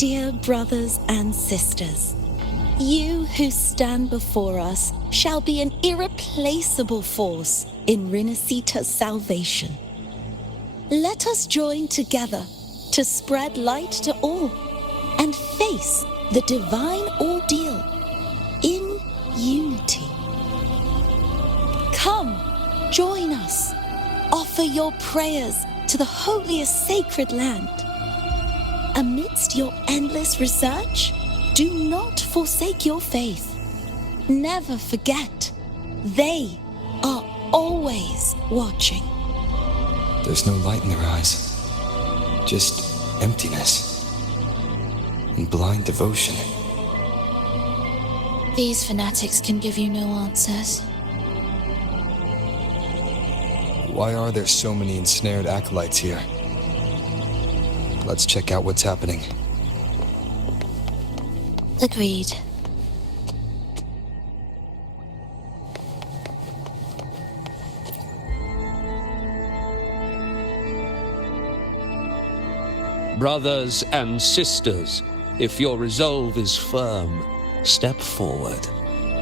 Dear brothers and sisters, you who stand before us shall be an irreplaceable force in Renacita's salvation. Let us join together to spread light to all and face the divine ordeal in unity. Come, join us. Offer your prayers to the holiest sacred land. Amidst your endless research, do not forsake your faith. Never forget, they are always watching. There's no light in their eyes, just emptiness and blind devotion. These fanatics can give you no answers. Why are there so many ensnared acolytes here? Let's check out what's happening. Agreed. Brothers and sisters, if your resolve is firm, step forward.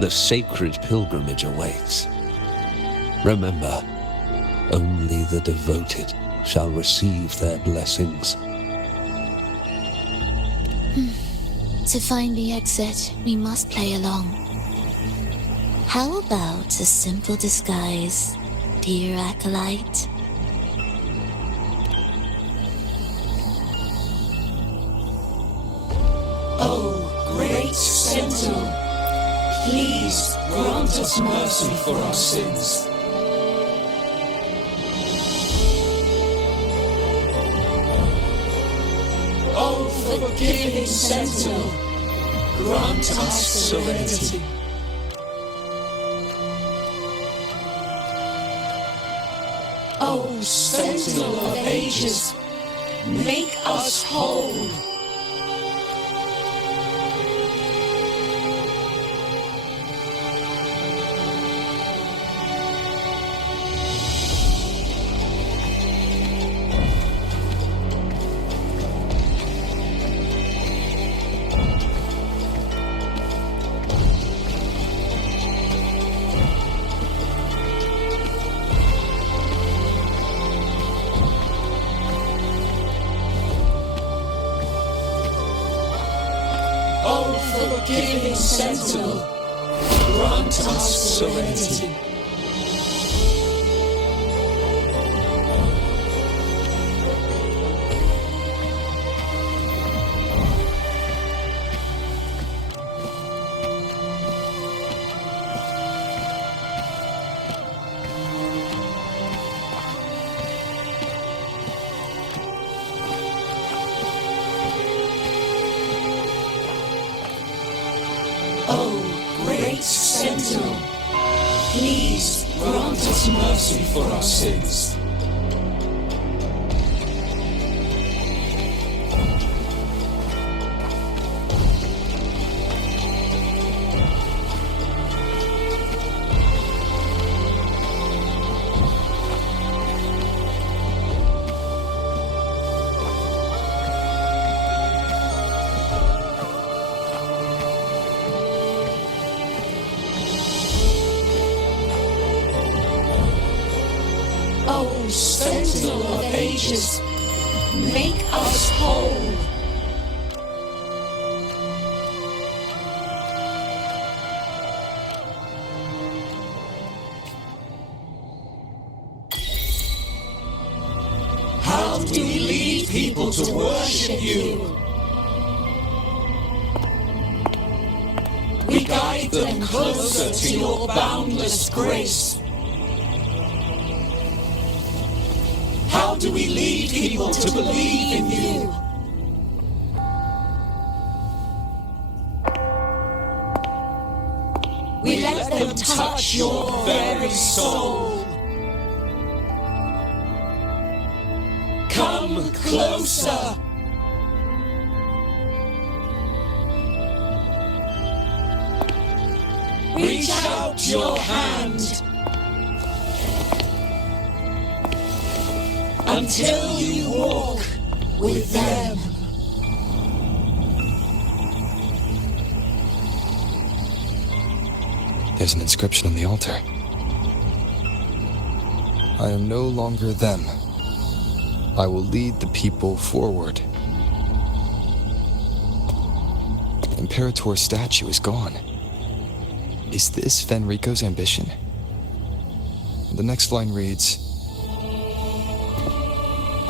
The sacred pilgrimage awaits. Remember, only the devoted shall receive their blessings. To find the exit, we must play along. How about a simple disguise, dear acolyte? Oh, great Sentinel, please grant us mercy for our sins. Oh, forgiving Sentinel, grant us serenity. Oh, Sentinel of ages, make us whole. Forgiving Sentinel, grant us serenity. Oh, great Sentinel, please grant us mercy for our sins. Oh, Sentinel of ages, make us whole. How do we lead people to worship you? We guide them closer to your boundless grace. How do we lead people to believe in you? We let them touch your very soul. Come closer. Reach out your hand. Until you walk with them. there's an inscription on the altar. I am no longer them. I will lead the people forward. Imperator's statue is gone. Is this Fenrico's ambition? The next line reads,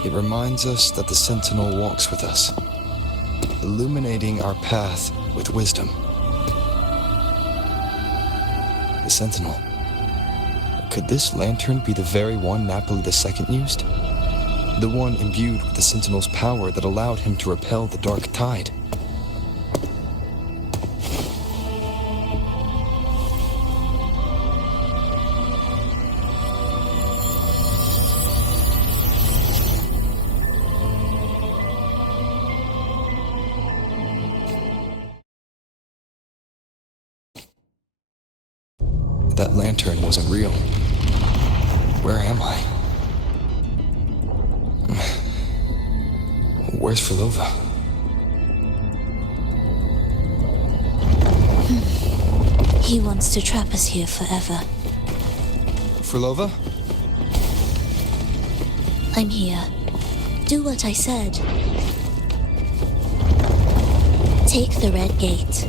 "It reminds us that the Sentinel walks with us, illuminating our path with wisdom." The Sentinel. Could this lantern be the very one Napoli II used? The one imbued with the Sentinel's power that allowed him to repel the dark tide? That lantern wasn't real. Where am I? Where's Frolova? He wants to trap us here forever. Frolova? I'm here. Do what I said. Take the red gate.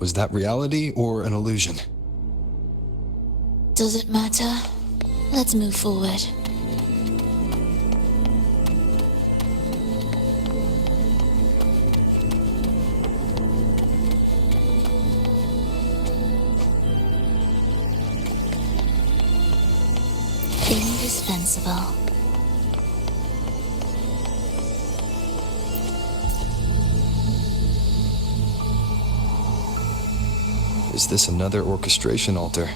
Was that reality or an illusion? Does it matter? Let's move forward. Indispensable. Is this another orchestration altar?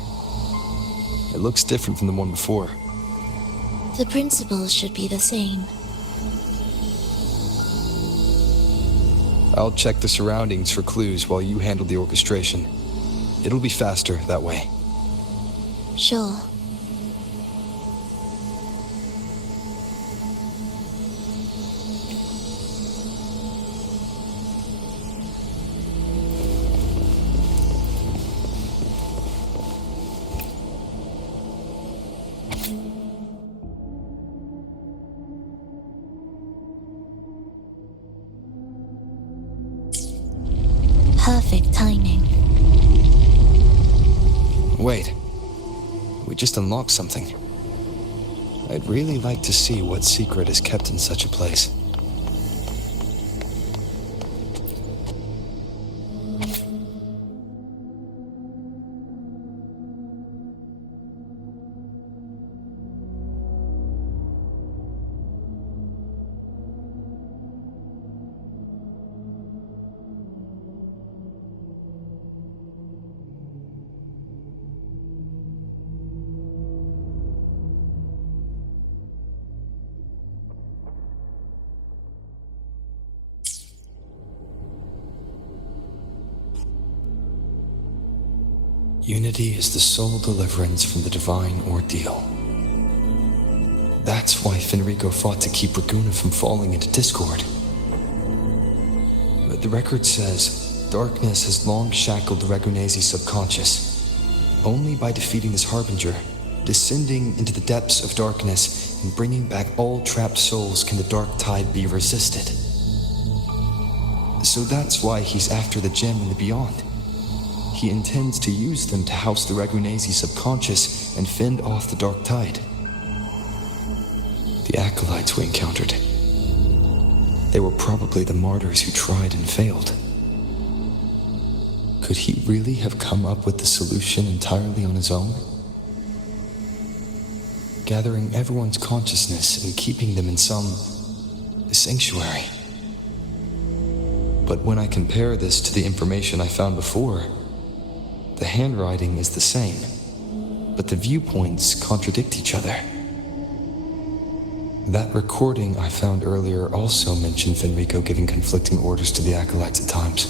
It looks different from the one before. The principles should be the same. I'll check the surroundings for clues while you handle the orchestration. It'll be faster that way. Sure. Perfect timing. Wait. We just unlocked something. I'd really like to see what secret is kept in such a place. Unity is the sole deliverance from the divine ordeal. That's why Fenrico fought to keep Raguna from falling into discord. But the record says, darkness has long shackled Ragunese's subconscious. Only by defeating this harbinger, descending into the depths of darkness, and bringing back all trapped souls can the dark tide be resisted. So that's why he's after the gem and the beyond. He intends to use them to house the Ragunese subconscious and fend off the dark tide. The acolytes we encountered. They were probably the martyrs who tried and failed. Could he really have come up with the solution entirely on his own? Gathering everyone's consciousness and keeping them in some sanctuary. But when I compare this to the information I found before, the handwriting is the same. but the viewpoints contradict each other. That recording I found earlier also mentioned Fenrico giving conflicting orders to the acolytes at times.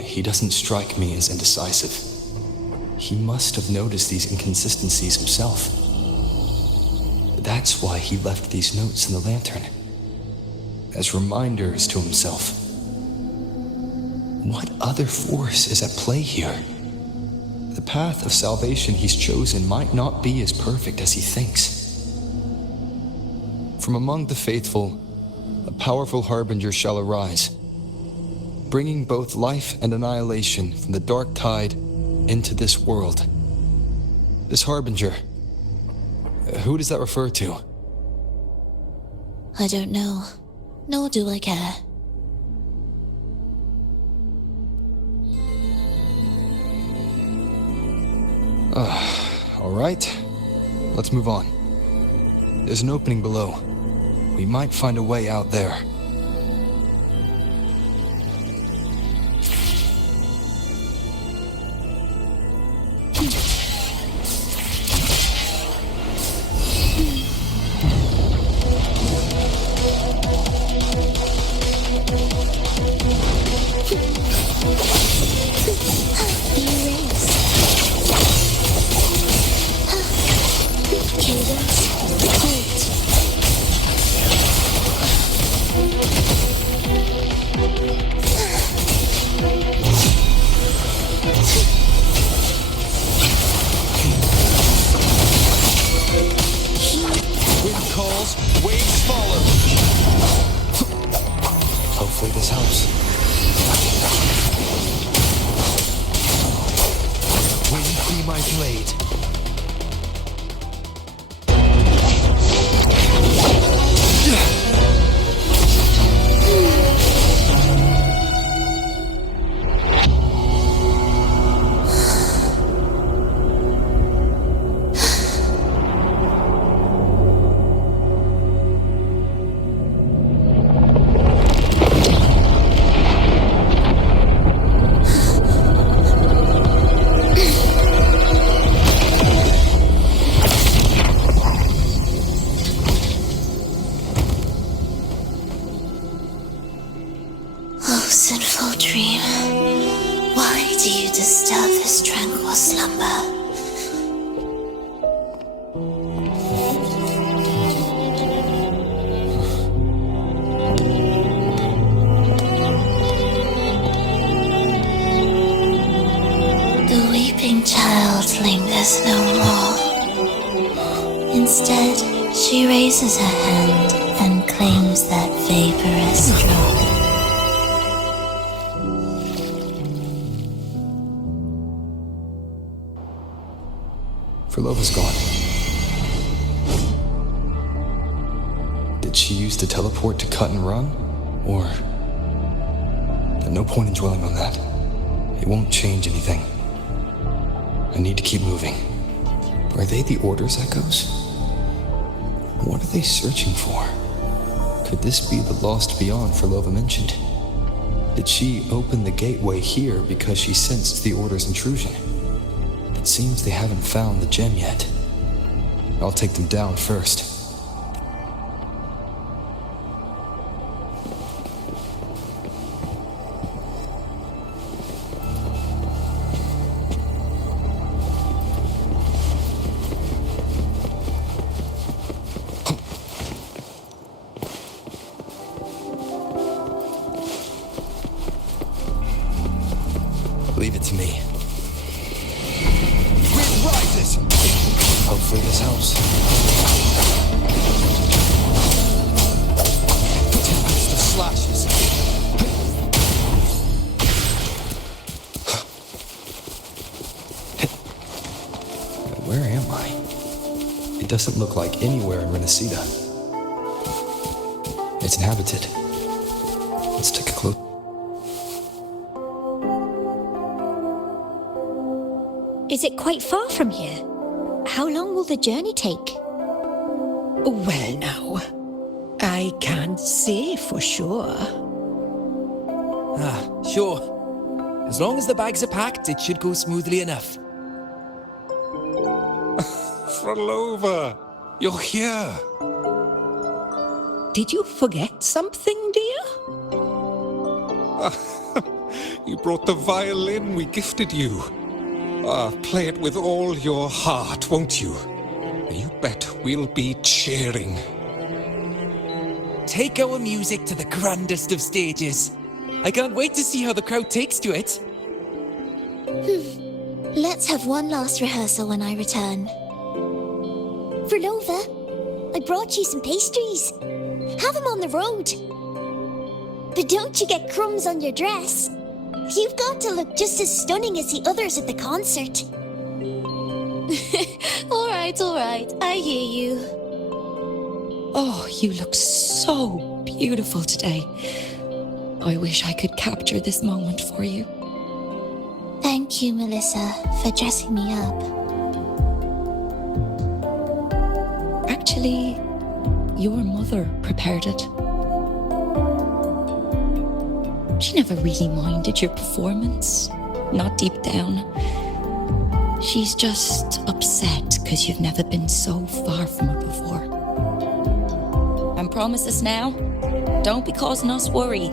He doesn't strike me as indecisive. He must have noticed these inconsistencies himself. That's why he left these notes in the lantern, as reminders to himself. What other force is at play here? The path of salvation he's chosen might not be as perfect as he thinks. From among the faithful, a powerful harbinger shall arise, bringing both life and annihilation from the dark tide into this world. This harbinger, who does that refer to? I don't know, nor do I care. All right, let's move on. There's an opening below. We might find a way out there. Hopefully this helps. Wind be my blade. Sinful dream, why do you disturb this tranquil slumber? The weeping child lingers no more. Instead, she raises her hand and claims that vaporous drop. Lova's gone. Did she use the teleport to cut and run? Or... no point in dwelling on that. It won't change anything. I need to keep moving. Are they the Order's echoes? What are they searching for? Could this be the lost beyond Lova mentioned? Did she open the gateway here because she sensed the Order's intrusion? It seems they haven't found the gem yet. I'll take them down first. Leave it to me. Rises. Hopefully this helps. Tempest of slashes. Where am I? It doesn't look like anywhere in Resonators. It's inhabited. Let's take a close. Is it quite far from here? How long will the journey take? Well, now, I can't say for sure. Sure. As long as the bags are packed, it should go smoothly enough. Frolova! You're here! Did you forget something, dear? You brought the violin we gifted you. Play it with all your heart, won't you? You bet we'll be cheering. Take our music to the grandest of stages. I can't wait to see how the crowd takes to it. Let's have one last rehearsal when I return. Frolova, I brought you some pastries. Have them on the road. But don't you get crumbs on your dress. You've got to look just as stunning as the others at the concert. All right, I hear you. Oh, you look so beautiful today. I wish I could capture this moment for you. Thank you, Melissa, for dressing me up. Actually, your mother prepared it. She never really minded your performance, not deep down. She's just upset because you've never been so far from her before. And promise us now, don't be causing us worry.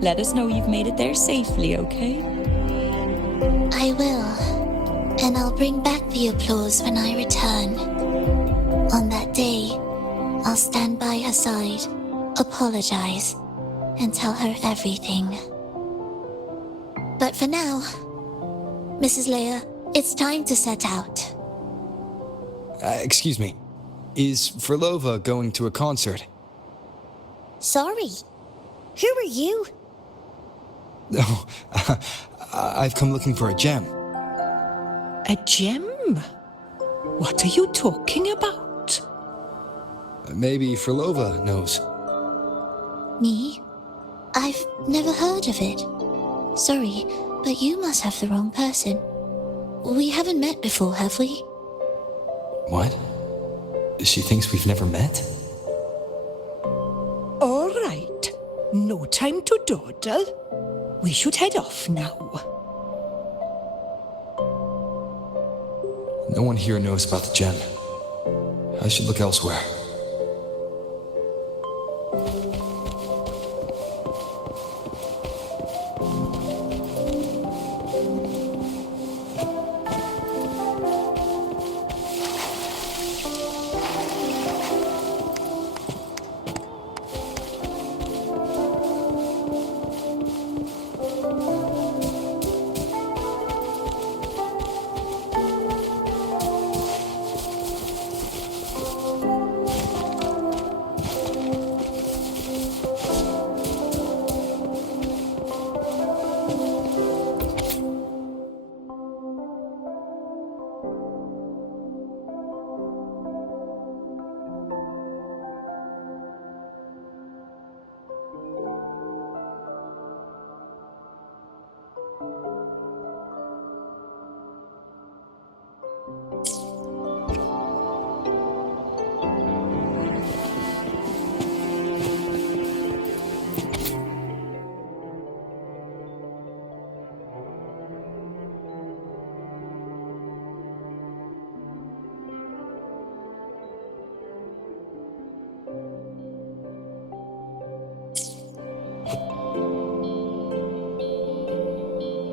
Let us know you've made it there safely, okay? I will. And I'll bring back the applause when I return. On that day, I'll stand by her side, apologize, and tell her everything. But for now, Mrs. Leia, it's time to set out. Excuse me. Is Frolova going to a concert? Sorry. Who are you? Oh, I've come looking for a gem. A gem? What are you talking about? Maybe Frolova knows. Me? I've never heard of it. Sorry, but you must have the wrong person. We haven't met before, have we? What? She thinks we've never met? All right. No time to dawdle. We should head off now. No one here knows about the gem. I should look elsewhere.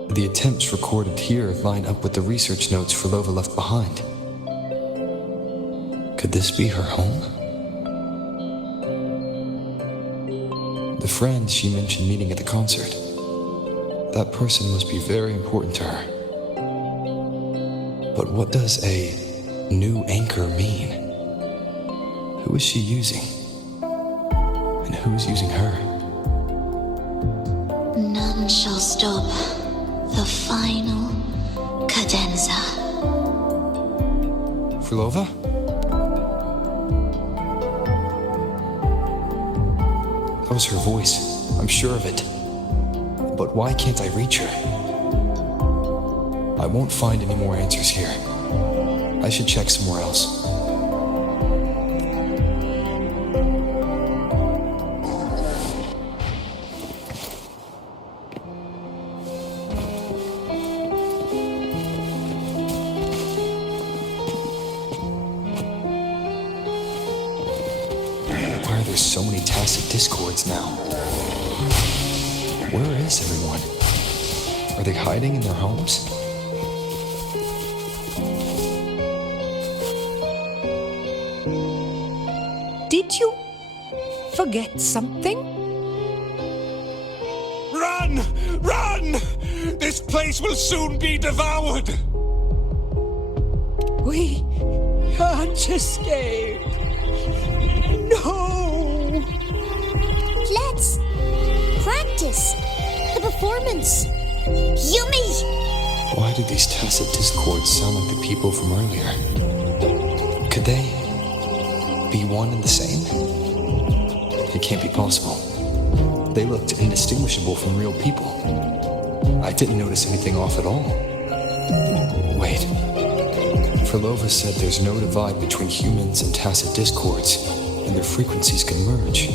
The attempts recorded here line up with the research notes Frolova left behind. Could this be her home? The friend she mentioned meeting at the concert. That person must be very important to her. But what does a new anchor mean? Who is she using? And who's using her? None shall stop the final cadenza. Frolova? That was her voice. I'm sure of it. But why can't I reach her? I won't find any more answers here. I should check somewhere else. there's so many tacit discords now. Where is everyone? Are they hiding in their homes? Did you forget something? Run! Run! This place will soon be devoured! We can't escape. No! Let's practice the performance. Yummy! Why do these tacit discords sound like the people from earlier? Could they be one and the same? It can't be possible. They looked indistinguishable from real people. I didn't notice anything off at all. Wait. Frolova said there's no divide between humans and tacit discords, and their frequencies can merge.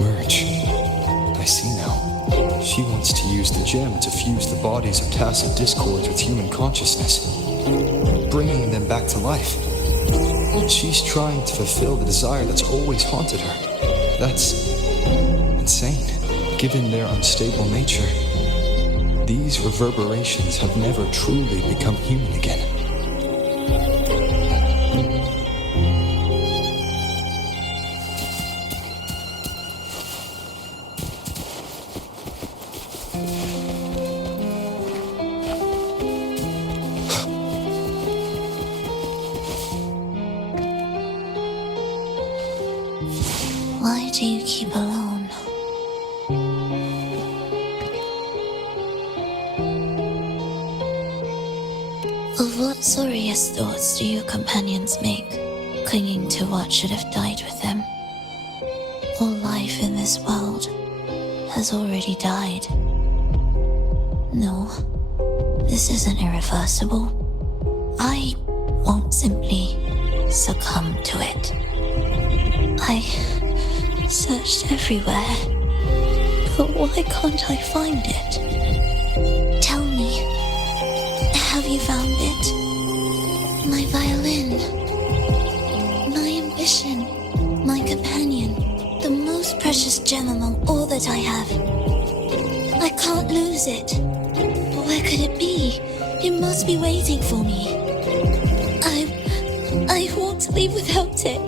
Merge. I see now. She wants to use the gem to fuse the bodies of tacit discords with human consciousness, bringing them back to life. She's trying to fulfill the desire that's always haunted her. That's insane. Given their unstable nature, these reverberations have never truly become human again. Why do you keep alone? Of what sorriest thoughts do your companions make, clinging to what should have died with them? All life in this world has already died. No, this isn't irreversible. I won't simply succumb to it. I searched everywhere, but why can't I find it? Tell me, have you found it? My violin, my ambition, my companion, the most precious gem among all that I have. I can't lose it. Where could it be? It must be waiting for me. I won't leave without it.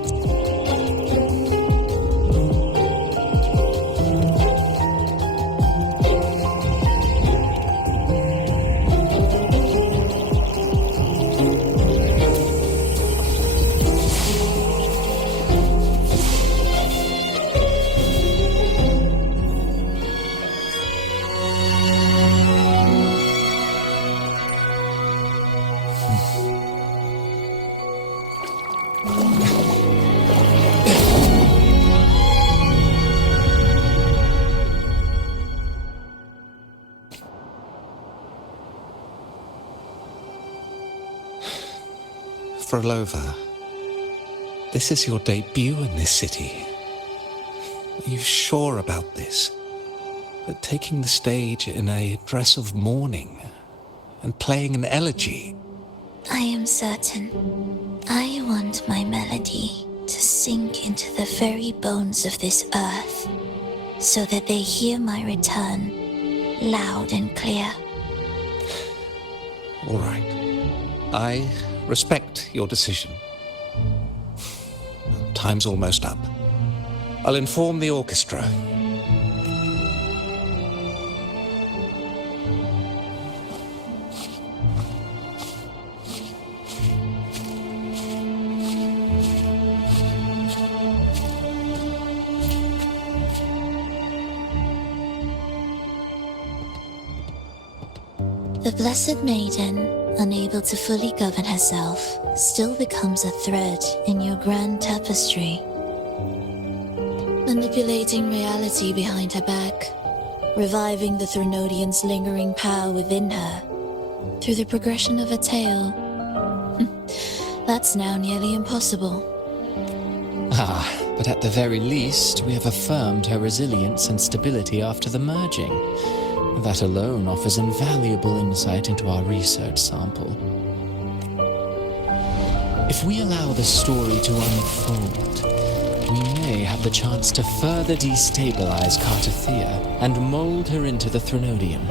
Frolova, this is your debut in this city. Are you sure about this? That taking the stage in a dress of mourning and playing an elegy? I am certain. I want my melody to sink into the very bones of this earth, so that they hear my return loud and clear. All right. I respect your decision. Time's almost up. I'll inform the orchestra. The Blessed Maiden, unable to fully govern herself, still becomes a thread in your grand tapestry. Manipulating reality behind her back, reviving the Threnodian's lingering power within her, through the progression of a tale. That's now nearly impossible. But at the very least, we have affirmed her resilience and stability after the merging. That alone offers invaluable insight into our research sample. If we allow the story to unfold, we may may have the chance to further destabilize Cartothea and mold her into the Threnodian.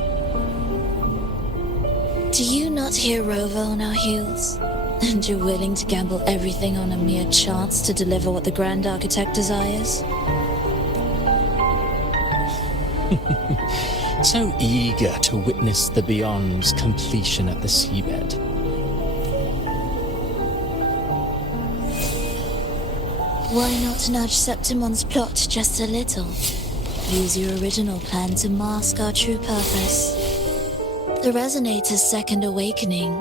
Do you not hear Rover on our heels? And you're willing to gamble everything on a mere chance to deliver what the Grand Architect desires? So eager to witness the Beyond's completion at the seabed. Why not nudge Septimon's plot just a little? Use your original plan to mask our true purpose. The Resonators' second awakening,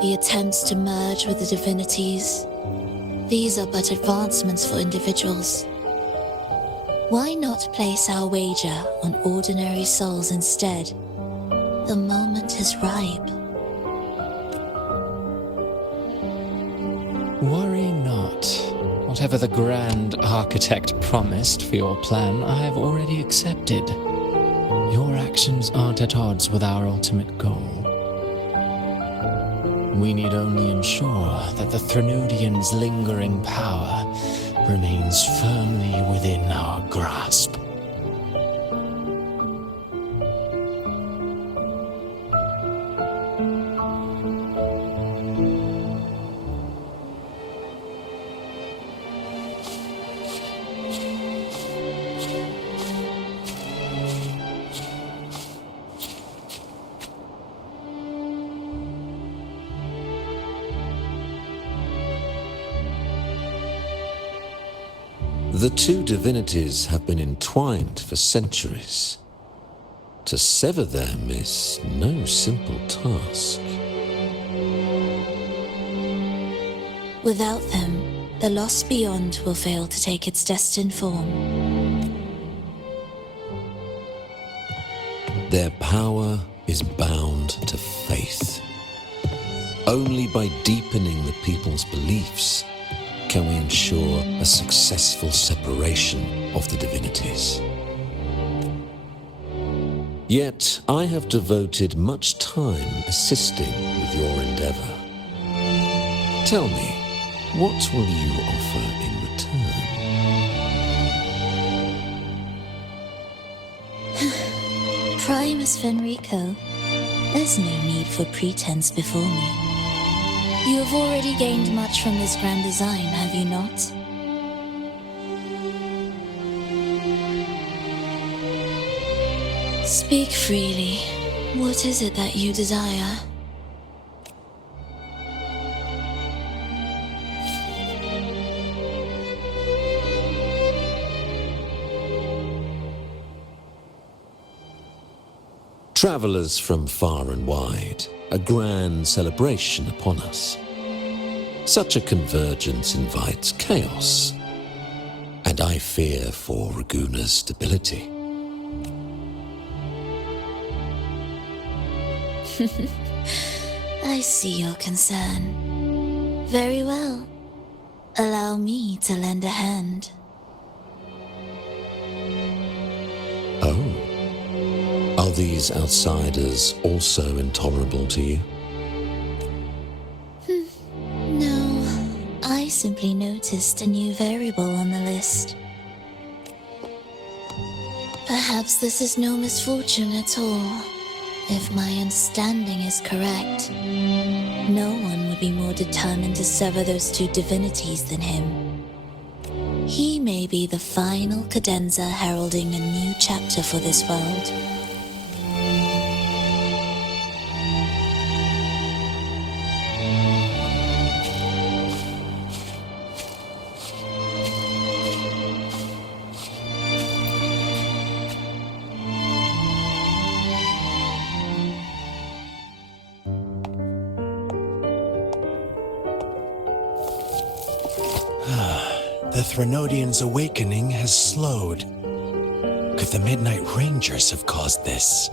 the attempts to merge with the divinities, these are but advancements for individuals. Why not place our wager on ordinary souls instead? The moment is ripe. Worry not. Whatever the Grand Architect promised for your plan, I have already accepted. Your actions aren't at odds with our ultimate goal. We need only ensure that the Threnodian's lingering power remains firmly within our grasp. The two divinities have been entwined for centuries. To sever them is no simple task. Without them, the lost beyond will fail to take its destined form. Their power is bound to faith. Only by deepening the people's beliefs can we ensure a successful separation of the divinities. Yet I have devoted much time assisting with your endeavor. Tell me, what will you offer in return? Primus Fenrico, there's no need for pretense before me. You have already gained much from this grand design, have you not? Speak freely. What is it that you desire? Travelers from far and wide, a grand celebration upon us. Such a convergence invites chaos, and I fear for Raguna's stability. I see your concern. Very well. Allow me to lend a hand. Oh. Are these outsiders also intolerable to you? No, I simply noticed a new variable on the list. Perhaps this is no misfortune at all. If my understanding is correct, no one would be more determined to sever those two divinities than him. He may be the final cadenza heralding a new chapter for this world. The Threnodian's awakening has slowed. Could the Midnight Rangers have caused this?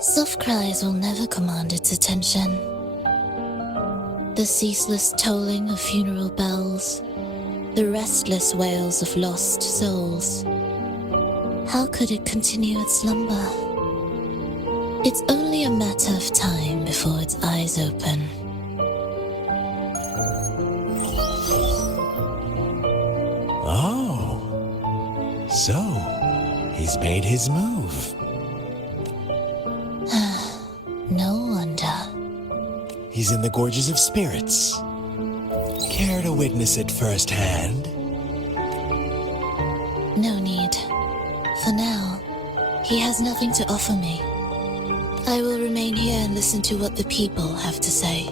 Soft cries will never command its attention. The ceaseless tolling of funeral bells, the restless wails of lost souls. How could it continue its slumber? It's only a matter of time before its eyes open. Oh. So, he's made his move. No wonder. He's in the Gorges of Spirits. Care to witness it firsthand? No need. For now, he has nothing to offer me. I will remain here and listen to what the people have to say.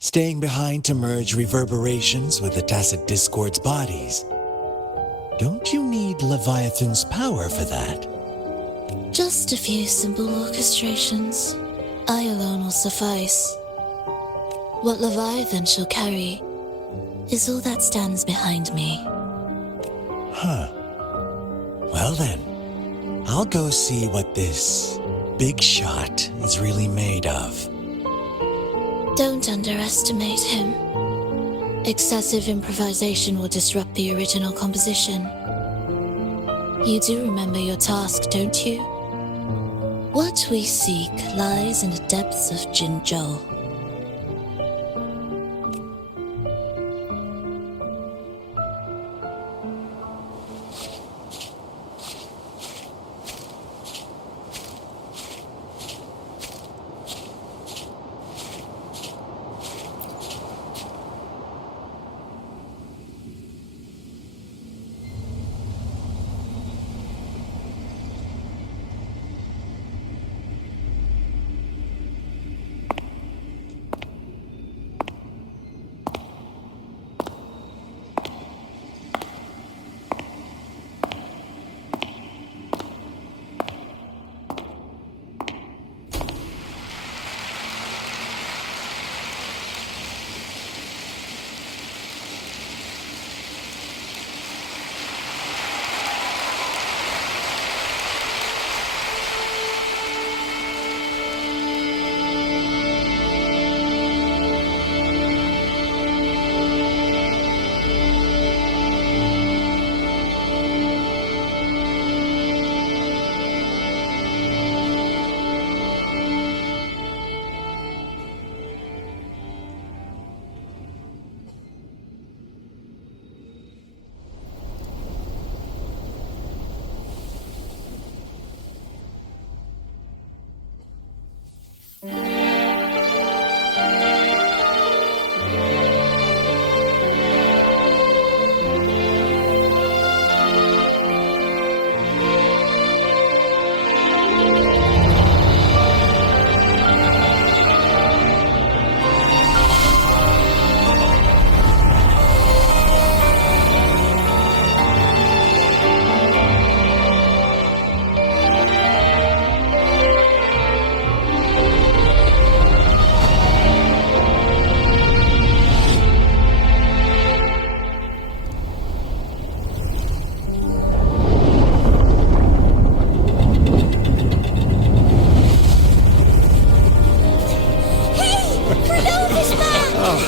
Staying behind to merge reverberations with the tacit discord's bodies. Don't you need Leviathan's power for that? Just a few simple orchestrations. I alone will suffice. What Leviathan shall carry is all that stands behind me. Well then, I'll go see what this big shot is really made of. Don't underestimate him. Excessive improvisation will disrupt the original composition. You do remember your task, don't you? What we seek lies in the depths of Jinzhou.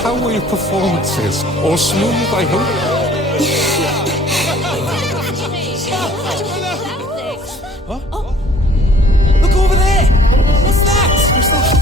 How were your performances? All smooth, I hope? Look over there! What's that? What's that?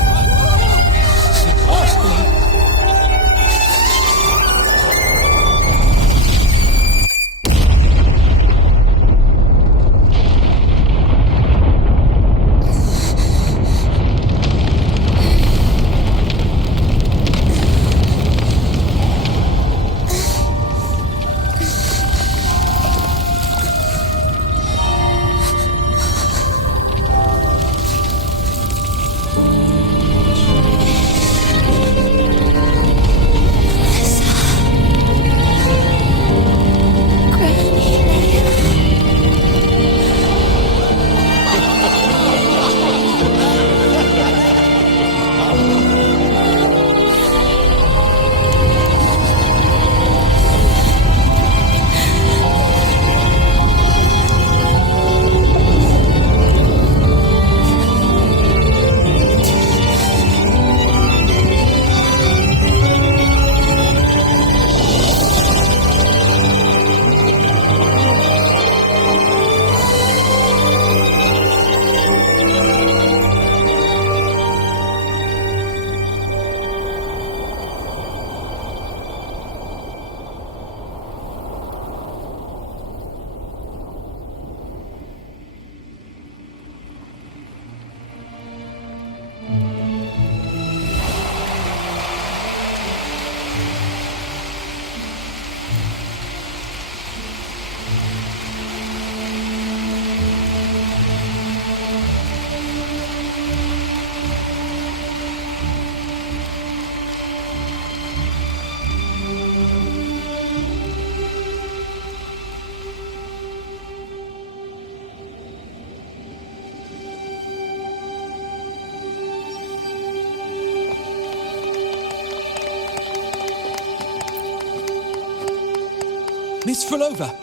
Miss Frolova,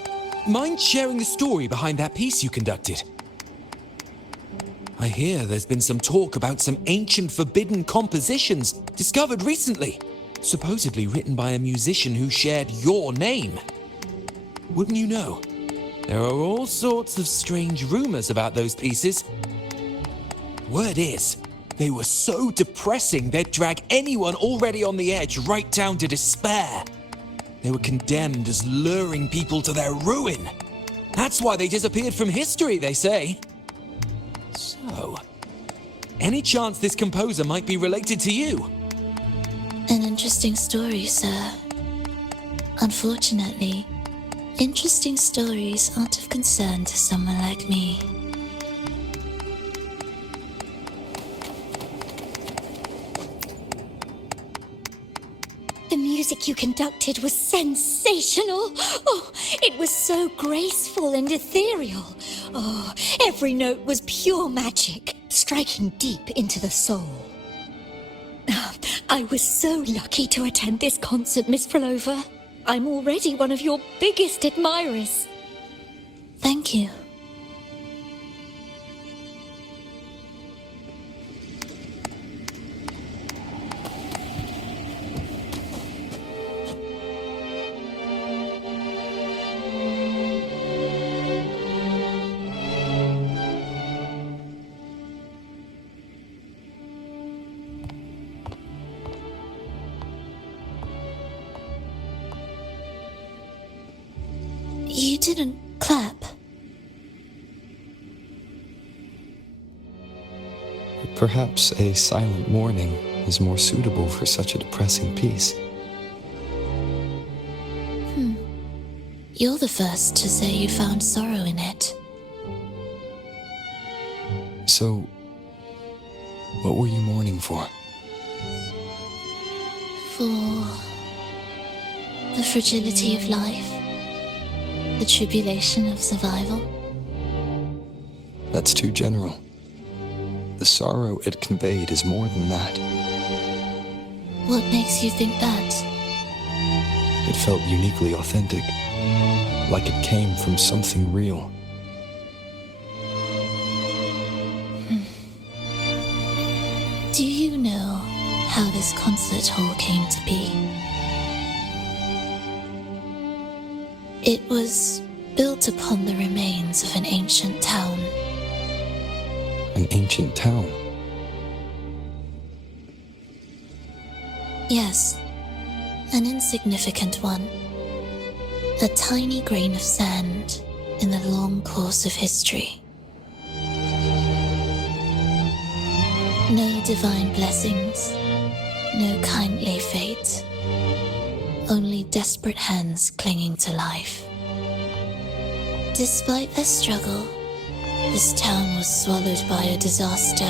mind sharing the story behind that piece you conducted? I hear there's been some talk about some ancient forbidden compositions discovered recently, supposedly written by a musician who shared your name. Wouldn't you know, there are all sorts of strange rumors about those pieces. Word is, they were so depressing they'd drag anyone already on the edge right down to despair. They were condemned as luring people to their ruin. That's why they disappeared from history, they say. So, any chance this composer might be related to you? An interesting story, sir. Unfortunately, interesting stories aren't of concern to someone like me. The music you conducted was sensational. Oh, it was so graceful and ethereal. Oh, every note was pure magic, striking deep into the soul. I was so lucky to attend this concert, Miss Frolova. I'm already one of your biggest admirers. Thank you. You didn't clap. Perhaps a silent mourning is more suitable for such a depressing piece. You're the first to say you found sorrow in it. So, what were you mourning for? For the fragility of life, the tribulation of survival. That's too general. The sorrow it conveyed is more than that. What makes you think that? It felt uniquely authentic, like it came from something real. Do you know how this concert hall came to be? It was built upon the remains of an ancient town. An ancient town? Yes, an insignificant one. A tiny grain of sand in the long course of history. No divine blessings, no kindly fate. Only desperate hands clinging to life. Despite their struggle, this town was swallowed by a disaster,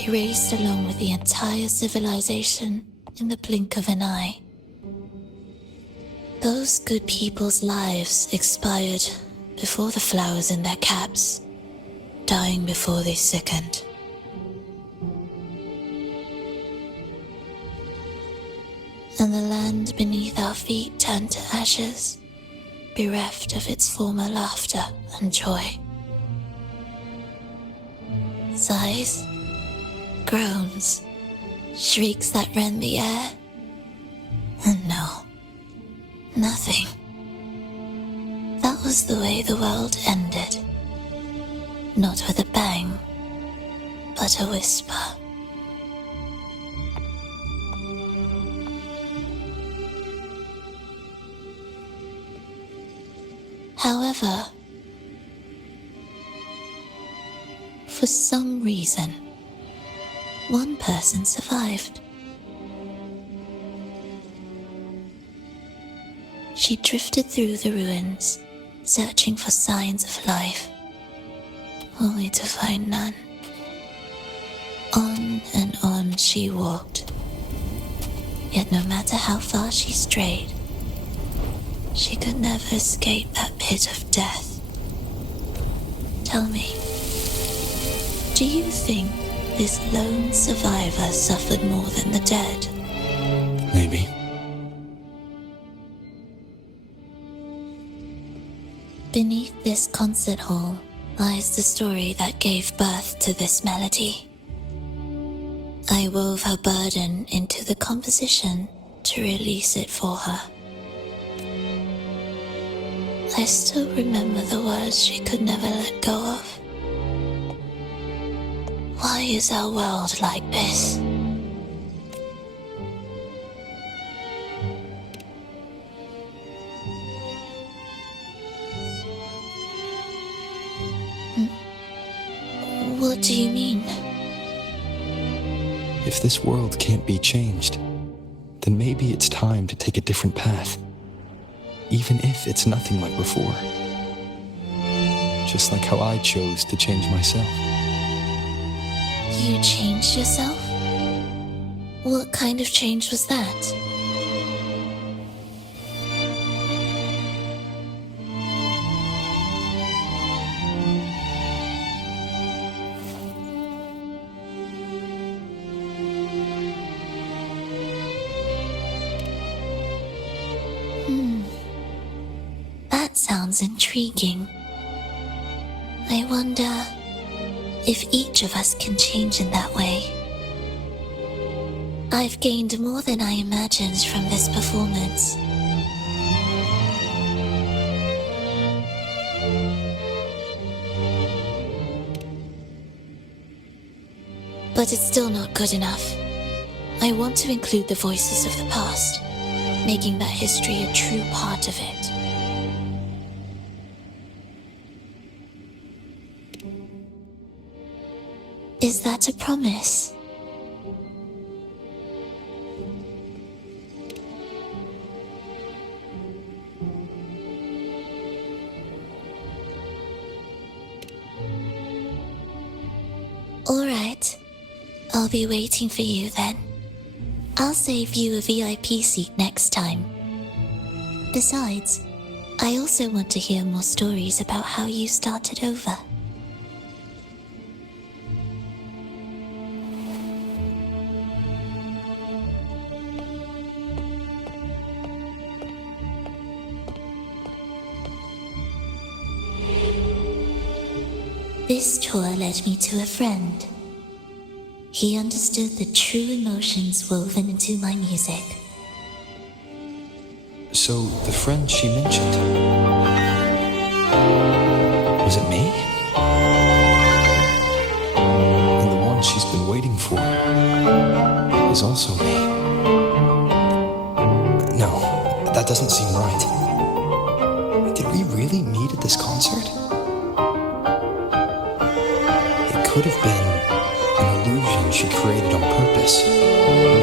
erased along with the entire civilization in the blink of an eye. Those good people's lives expired before the flowers in their caps, dying before they sickened. And the land beneath our feet turned to ashes, bereft of its former laughter and joy. Sighs, groans, shrieks that rend the air, and no, nothing. That was the way the world ended. Not with a bang, but a whisper. However, for some reason, one person survived. She drifted through the ruins, searching for signs of life, only to find none. On and on she walked, yet no matter how far she strayed, she could never escape that pit of death. Tell me, do you think this lone survivor suffered more than the dead? Maybe. Beneath this concert hall lies the story that gave birth to this melody. I wove her burden into the composition to release it for her. I still remember the words she could never let go of. Why is our world like this? What do you mean? If this world can't be changed, then maybe it's time to take a different path. Even if it's nothing like before. Just like how I chose to change myself. You changed yourself? What kind of change was that? That sounds intriguing. I wonder if each of us can change in that way. I've gained more than I imagined from this performance. But it's still not good enough. I want to include the voices of the past, making that history a true part of it. Is that a promise? All right. I'll be waiting for you then. I'll save you a VIP seat next time. Besides, I also want to hear more stories about how you started over. This tour led me to a friend. He understood the true emotions woven into my music. So, the friend she mentioned... was it me? And the one she's been waiting for is also me. No, that doesn't seem right. Did we really meet at this concert? Could have been an illusion she created on purpose,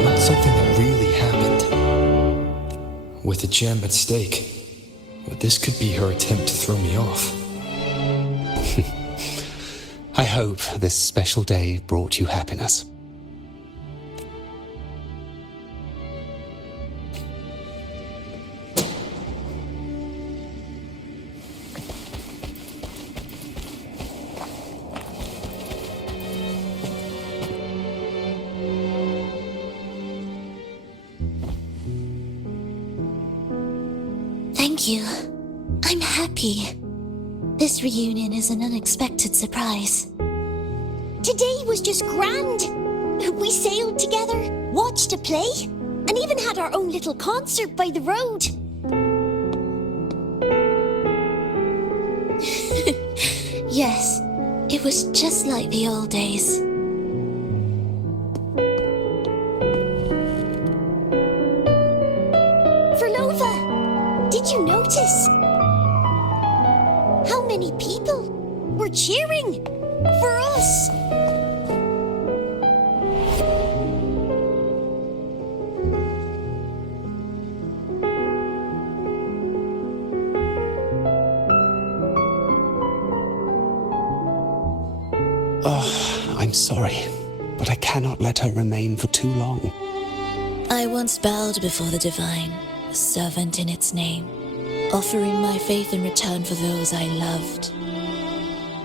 not something that really happened. With a gem at stake, but this could be her attempt to throw me off. I hope this special day brought you happiness. Thank you. I'm happy. This reunion is an unexpected surprise. Today was just grand. We sailed together, watched a play, and even had our own little concert by the road. Yes, it was just like the old days. Did you notice how many people were cheering for us? Oh, I'm sorry, but I cannot let her remain for too long. I once bowed before the divine, a servant in its name, offering my faith in return for those I loved.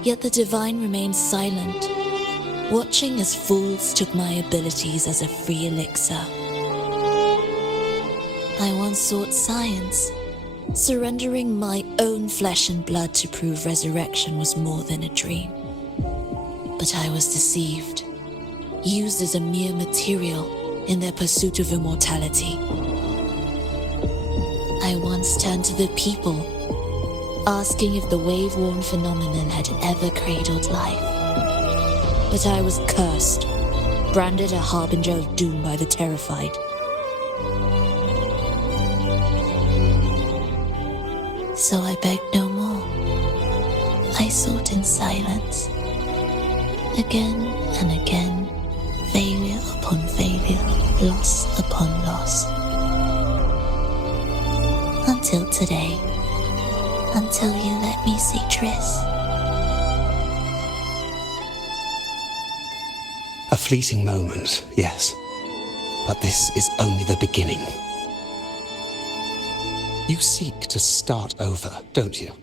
Yet the divine remained silent, watching as fools took my abilities as a free elixir. I once sought science, Surrendering my own flesh and blood to prove resurrection was more than a dream. But I was deceived, used as a mere material in their pursuit of immortality. I once turned to the people, asking if the wave-worn phenomenon had ever cradled life. But I was cursed, branded a harbinger of doom by the terrified. So I begged no more. I sought in silence. Again and again, failure upon failure, loss upon loss. Until today, until you let me see Triss. A fleeting moment, yes. But this is only the beginning. You seek to start over, don't you?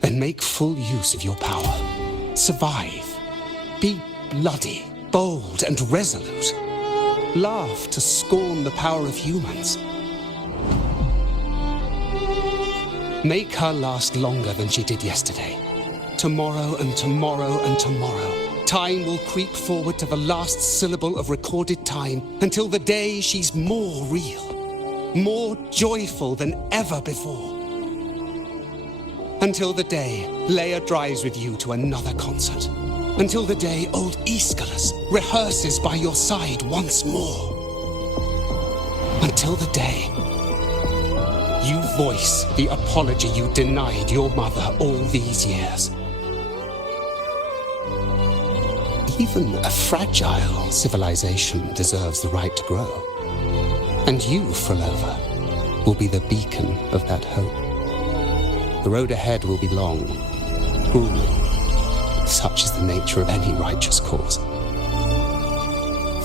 Then make full use of your power. Survive. Be bloody, bold, and resolute. Laugh to scorn the power of humans. Make her last longer than she did yesterday. Tomorrow and tomorrow and tomorrow. Time will creep forward to the last syllable of recorded time until the day she's more real, more joyful than ever before. Until the day Leia drives with you to another concert. Until the day old Aeschylus rehearses by your side once more. Until the day you voice the apology you denied your mother all these years. Even a fragile civilization deserves the right to grow. And you, Frolova, will be the beacon of that hope. The road ahead will be long, grueling. Such is the nature of any righteous cause.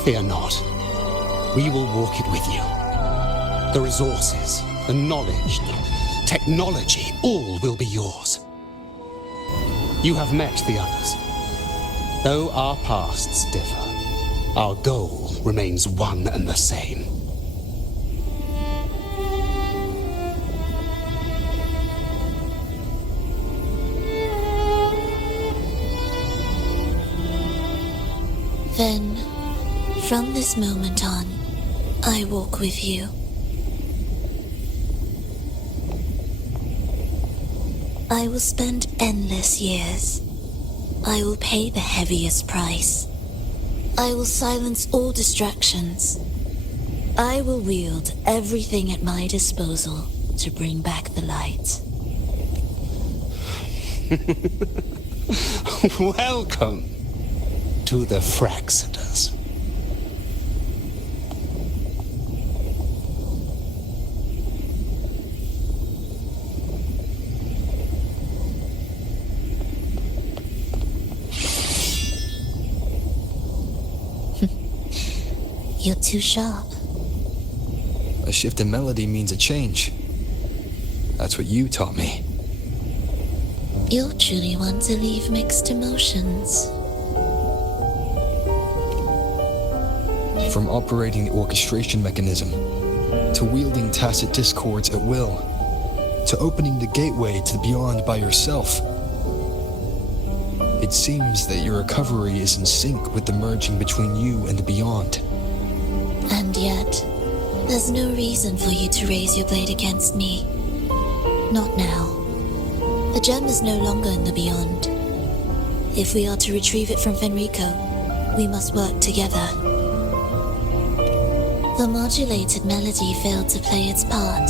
Fear not. We will walk it with you. The resources, the knowledge, the technology, all will be yours. You have met the others. Though our pasts differ, our goal remains one and the same. Then, from this moment on, I walk with you. I will spend endless years. I will pay the heaviest price. I will silence all distractions. I will wield everything at my disposal to bring back the light. Welcome to the Resonators. You're too sharp. A shift in melody means a change. That's what you taught me. You're truly one to leave mixed emotions. From operating the orchestration mechanism, to wielding tacit discords at will, to opening the gateway to the beyond by yourself. It seems that your recovery is in sync with the merging between you and the beyond. And yet, there's no reason for you to raise your blade against me. Not now. The gem is no longer in the beyond. If we are to retrieve it from Fenrico, we must work together. The modulated melody failed to play its part,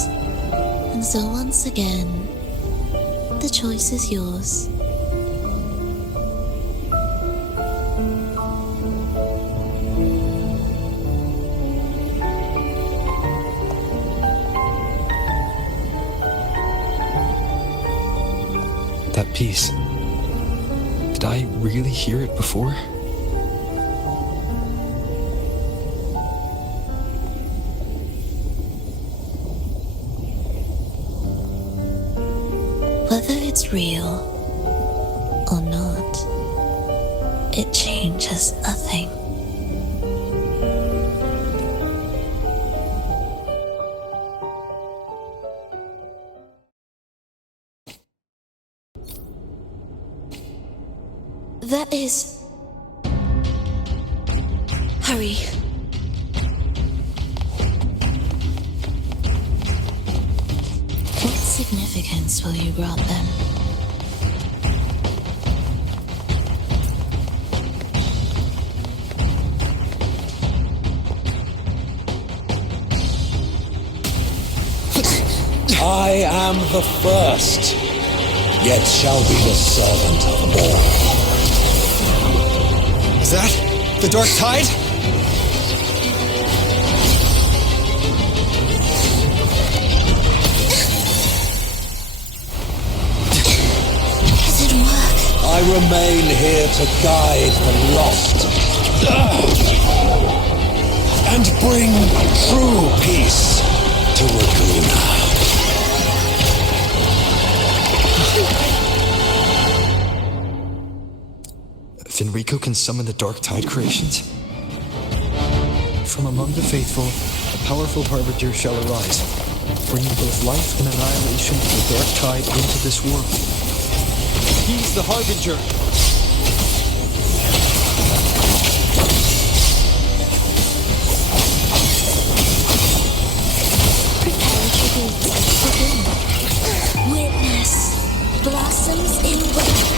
and so once again, the choice is yours. That piece. Did I really hear it before? Whether it's real or not, it changes nothing. That is... Hurry. What significance will you grant them? I am the first, yet shall be the servant of all. Is that the Dark Tide? Does it work? I remain here to guide the lost and bring true peace to Laguna. Fenrico can summon the Dark Tide creations? From among the faithful, a powerful harbinger shall arise, bringing both life and annihilation of the Dark Tide into this world. He's the harbinger. Witness blossoms in wind.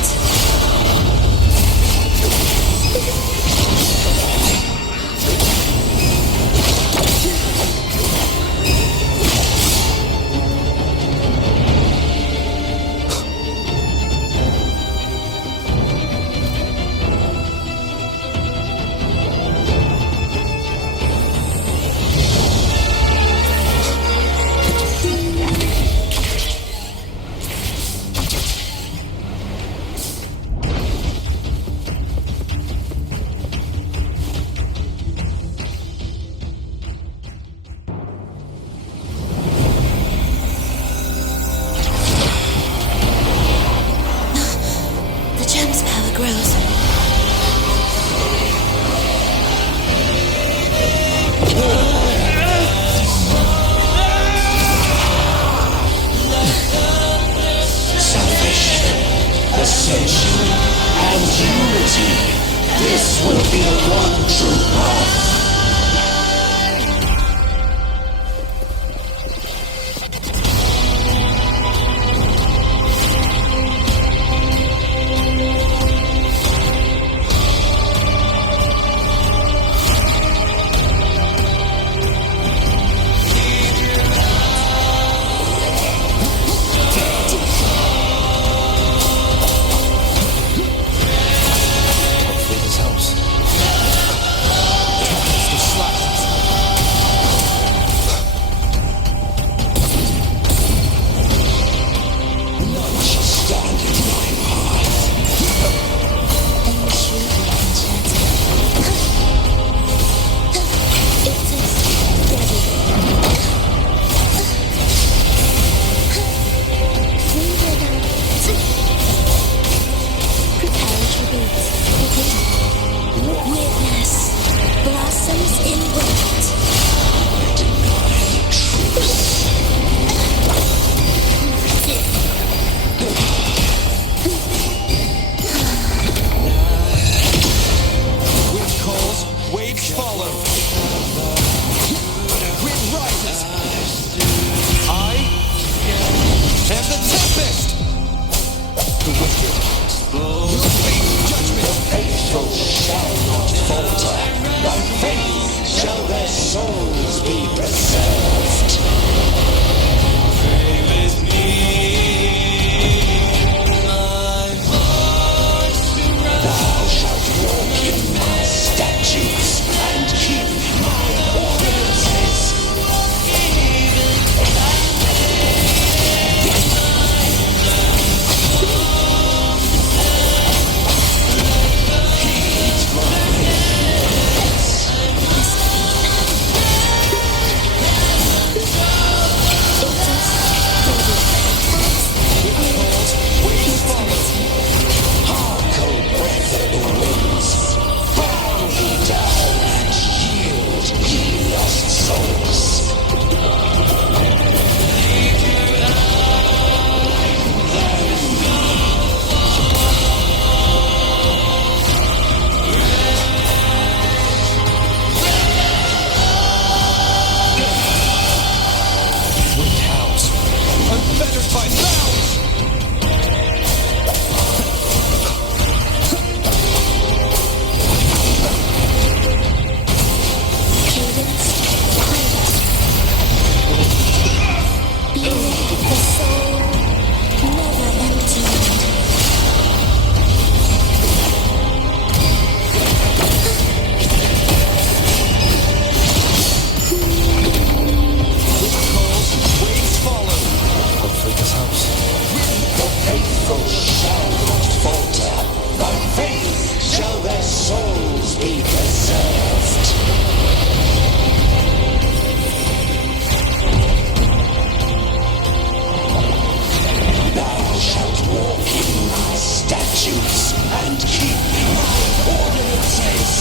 The soul never emptied. Waves follow. Hopefully this helps. The faithful shall not falter. By faith shall their souls be preserved. Thou shalt walk in my statutes and keep my ordinances.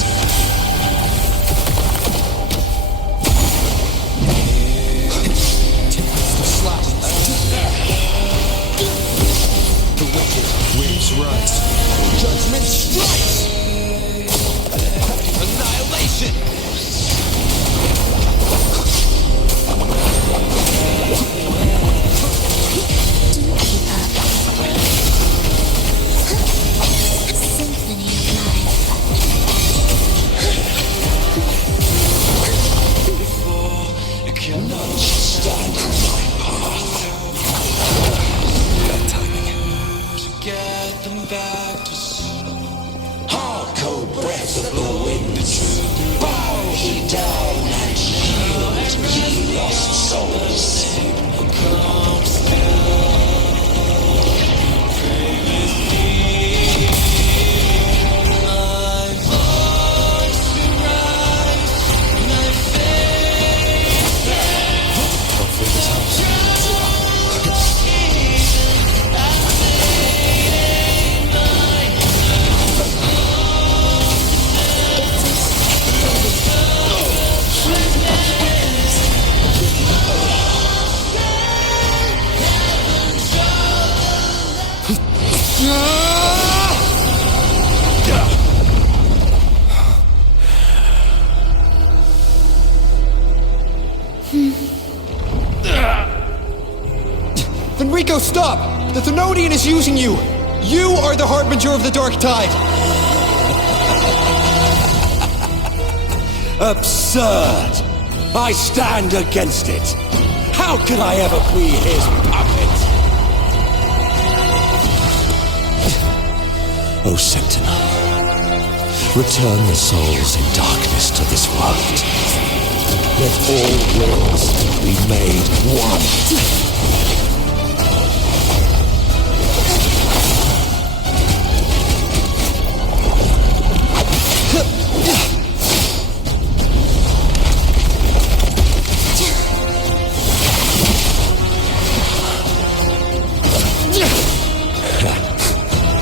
The wicked waves rise. Judgment strikes. Annihilation. Keep up. Symphony of life. It cannot stand in my path. Bad timing. To get them back to hard cold breath of the wind. Bow ye down and yield, ye lost souls. Hopefully this helps. Fenrico, stop! The Thenodian is using you! You are the harbinger of the Dark Tide! Absurd! I stand against it! How can I ever be his puppet? O Sentinel, return the souls in darkness to this world. Let all worlds be made one.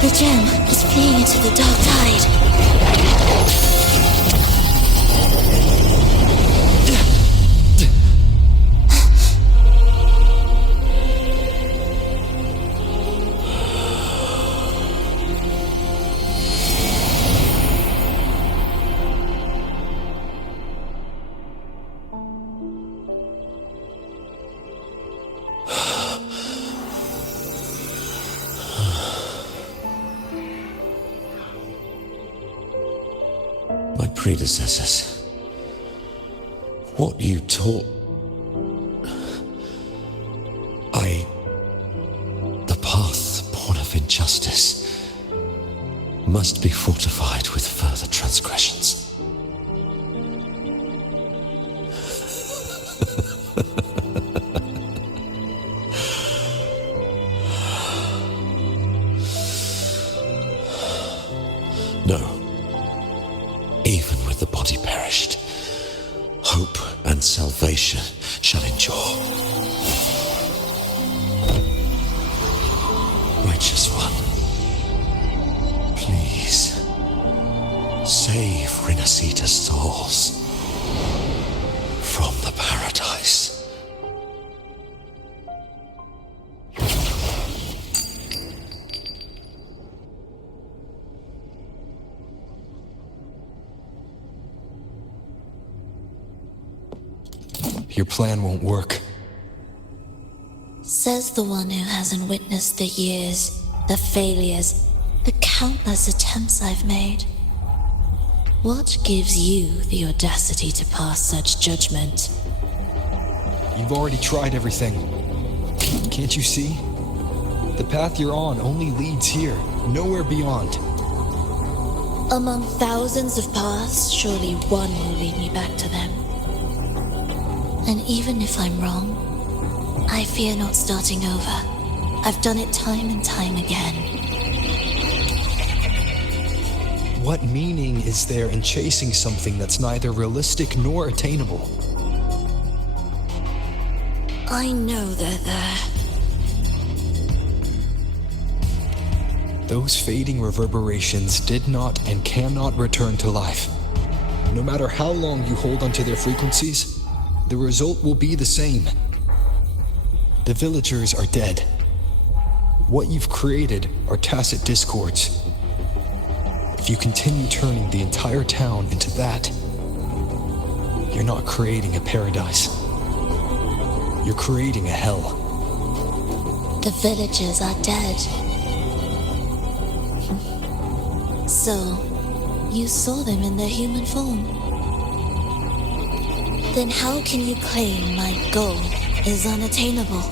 The gem is fleeing into the dark tide. Predecessors, what you taught, the path born of injustice, must be fortified with further transgressions. No. Even with the body perished, hope and salvation shall endure. Righteous One, please save Renacita's souls from the paradise. Your plan won't work. Says the one who hasn't witnessed the years, the failures, the countless attempts I've made. What gives you the audacity to pass such judgment? You've already tried everything. Can't you see? The path you're on only leads here, nowhere beyond. Among thousands of paths, surely one will lead me back to them. And even if I'm wrong, I fear not starting over. I've done it time and time again. What meaning is there in chasing something that's neither realistic nor attainable? I know they're there. Those fading reverberations did not and cannot return to life. No matter how long you hold onto their frequencies, the result will be the same. The villagers are dead. What you've created are tacit discords. If you continue turning the entire town into that, you're not creating a paradise. You're creating a hell. The villagers are dead. So, you saw them in their human form. Then how can you claim my goal is unattainable?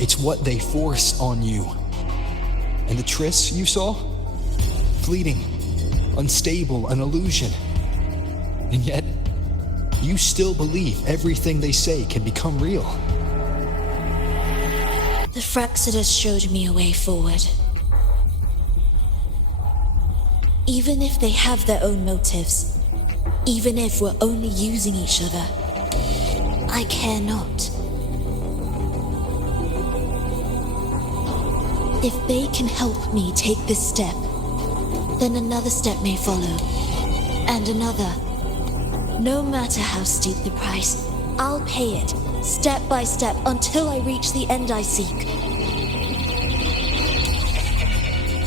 It's what they force on you. And the trysts you saw? Fleeting, unstable, an illusion. And yet, you still believe everything they say can become real. The Resonators showed me a way forward. Even if they have their own motives, even if we're only using each other, I care not. If they can help me take this step, then another step may follow, and another. No matter how steep the price, I'll pay it, step by step, until I reach the end I seek.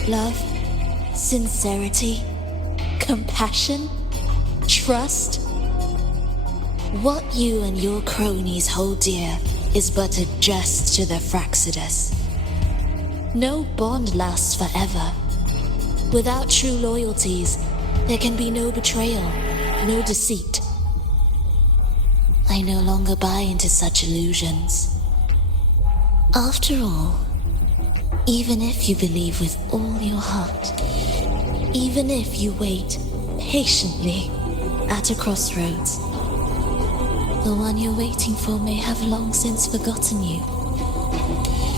Love, sincerity, compassion, trust. What you and your cronies hold dear is but a jest to the Resonators. No bond lasts forever. Without true loyalties, there can be no betrayal, no deceit. I no longer buy into such illusions. After all, even if you believe with all your heart, even if you wait patiently at a crossroads, the one you're waiting for may have long since forgotten you,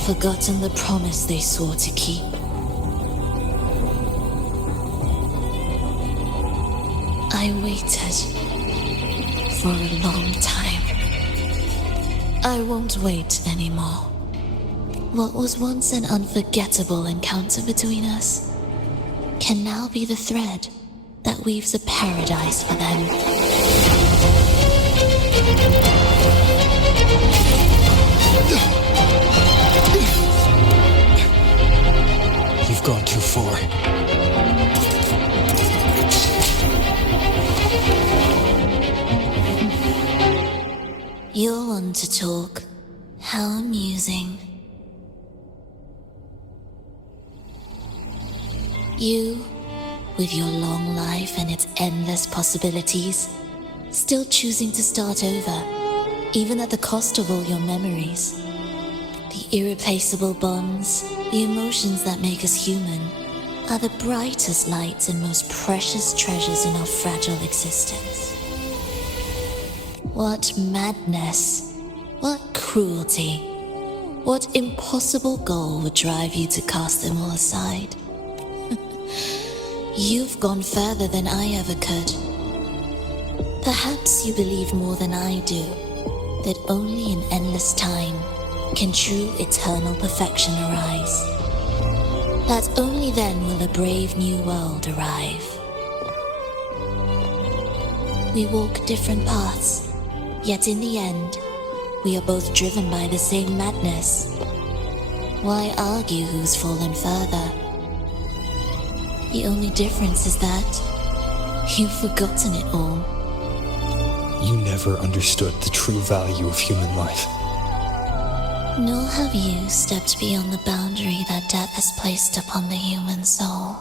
forgotten the promise they swore to keep. I waited for a long time. I won't wait anymore. What was once an unforgettable encounter between us can now be the thread that weaves a paradise for them. You've gone too far. You're one to talk. How amusing. You, with your long life and its endless possibilities, still choosing to start over, even at the cost of all your memories. The irreplaceable bonds, the emotions that make us human, are the brightest lights and most precious treasures in our fragile existence. What madness, what cruelty, what impossible goal would drive you to cast them all aside? You've gone further than I ever could. Perhaps you believe more than I do, that only in endless time can true eternal perfection arise. That only then will a brave new world arrive. We walk different paths, yet in the end, we are both driven by the same madness. Why argue who's fallen further? The only difference is that you've forgotten it all. You never understood the true value of human life. Nor have you stepped beyond the boundary that death has placed upon the human soul.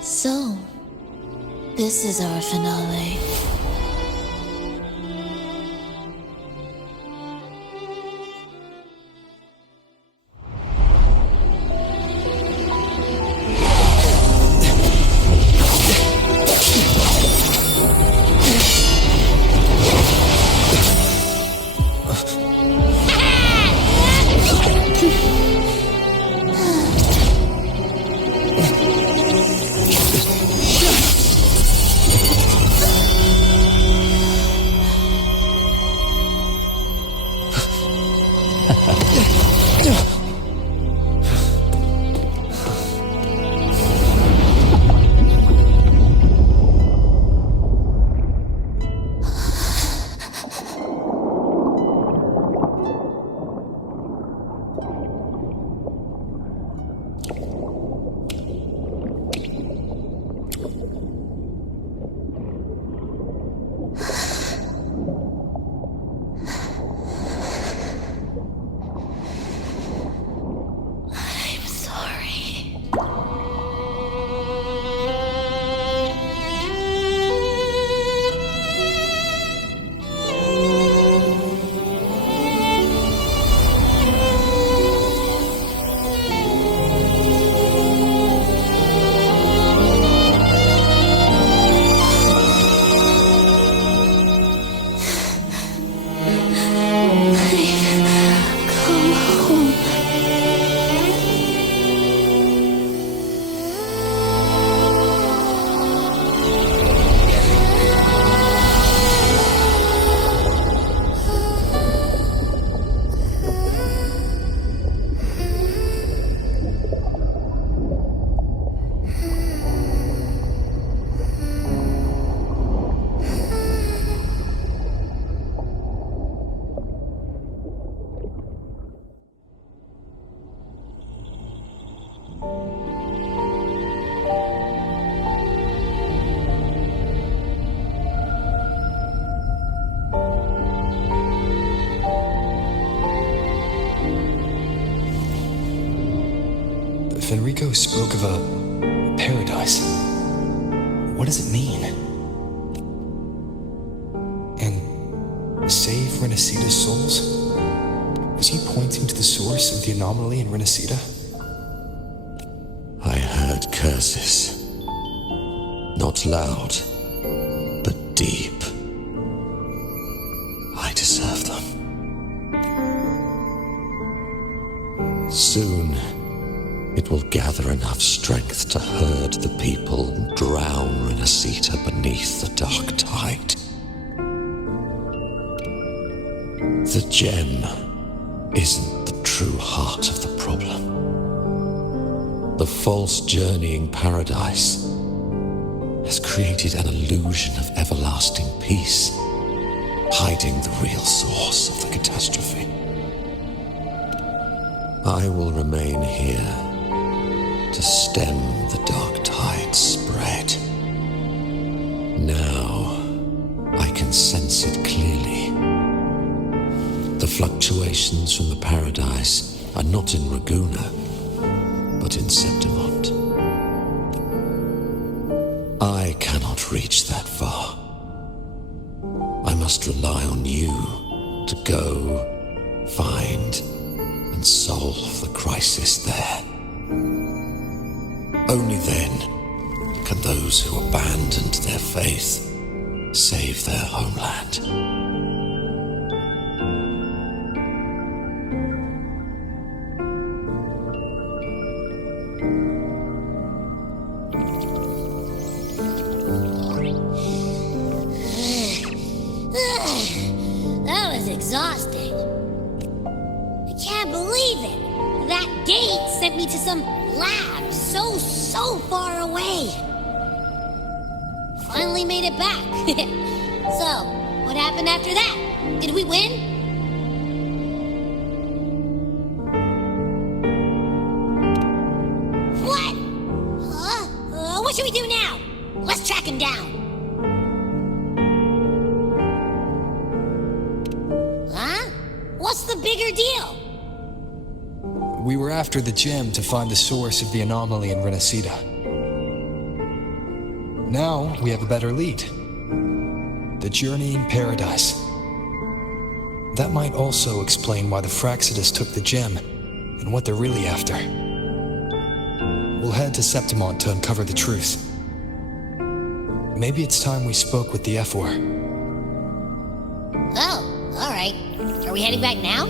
So, this is our finale. Fenrico spoke of a paradise. What does it mean? And save Renacita's souls? Was he pointing to the source of the anomaly in Renacita? I heard curses. Not loud, but deep. I deserve them. Soon, it will gather enough strength to herd the people and drown Renacita beneath the dark tide. The gem isn't the true heart of the problem. The false journeying paradise has created an illusion of everlasting peace, hiding the real source of the catastrophe. I will remain here to stem the dark tide's spread. Now, I can sense it clearly. The fluctuations from the paradise are not in Raguna, but in Septimont. I cannot reach that far. I must rely on you to go, find, and solve the crisis there. Only then can those who abandoned their faith save their homeland. That was exhausting. I can't believe it. That gate sent me to some lab so far away. Finally made it back. So, what happened after that? Did we win? What? What should we do now? Let's track him down. Huh? What's the bigger deal? We were after the gem to find the source of the anomaly in Renacita. Now we have a better lead. The journey in paradise. That might also explain why the Fraxidus took the gem and what they're really after. We'll head to Septimont to uncover the truth. Maybe it's time we spoke with the F4. Oh, alright. Are we heading back now?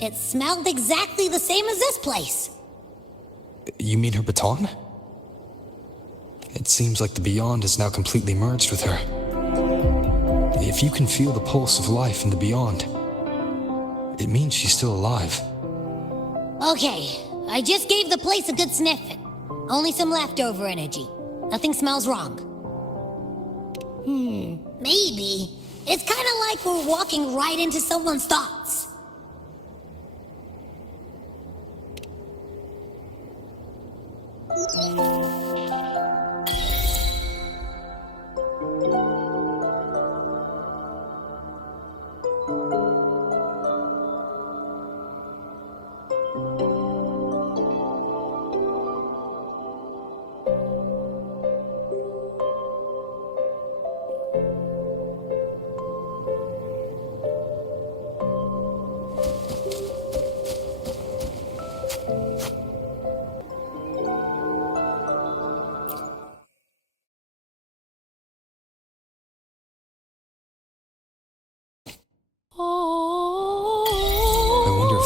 It smelled exactly the same as this place. You mean her baton? It seems like the Beyond is now completely merged with her. If you can feel the pulse of life in the Beyond, it means she's still alive. Okay, I just gave the place a good sniffing. Only some leftover energy. Nothing smells wrong. Maybe. It's kind of like we're walking right into someone's thoughts.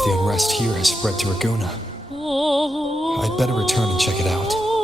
the unrest here has spread to Raguna. I'd better return and check it out.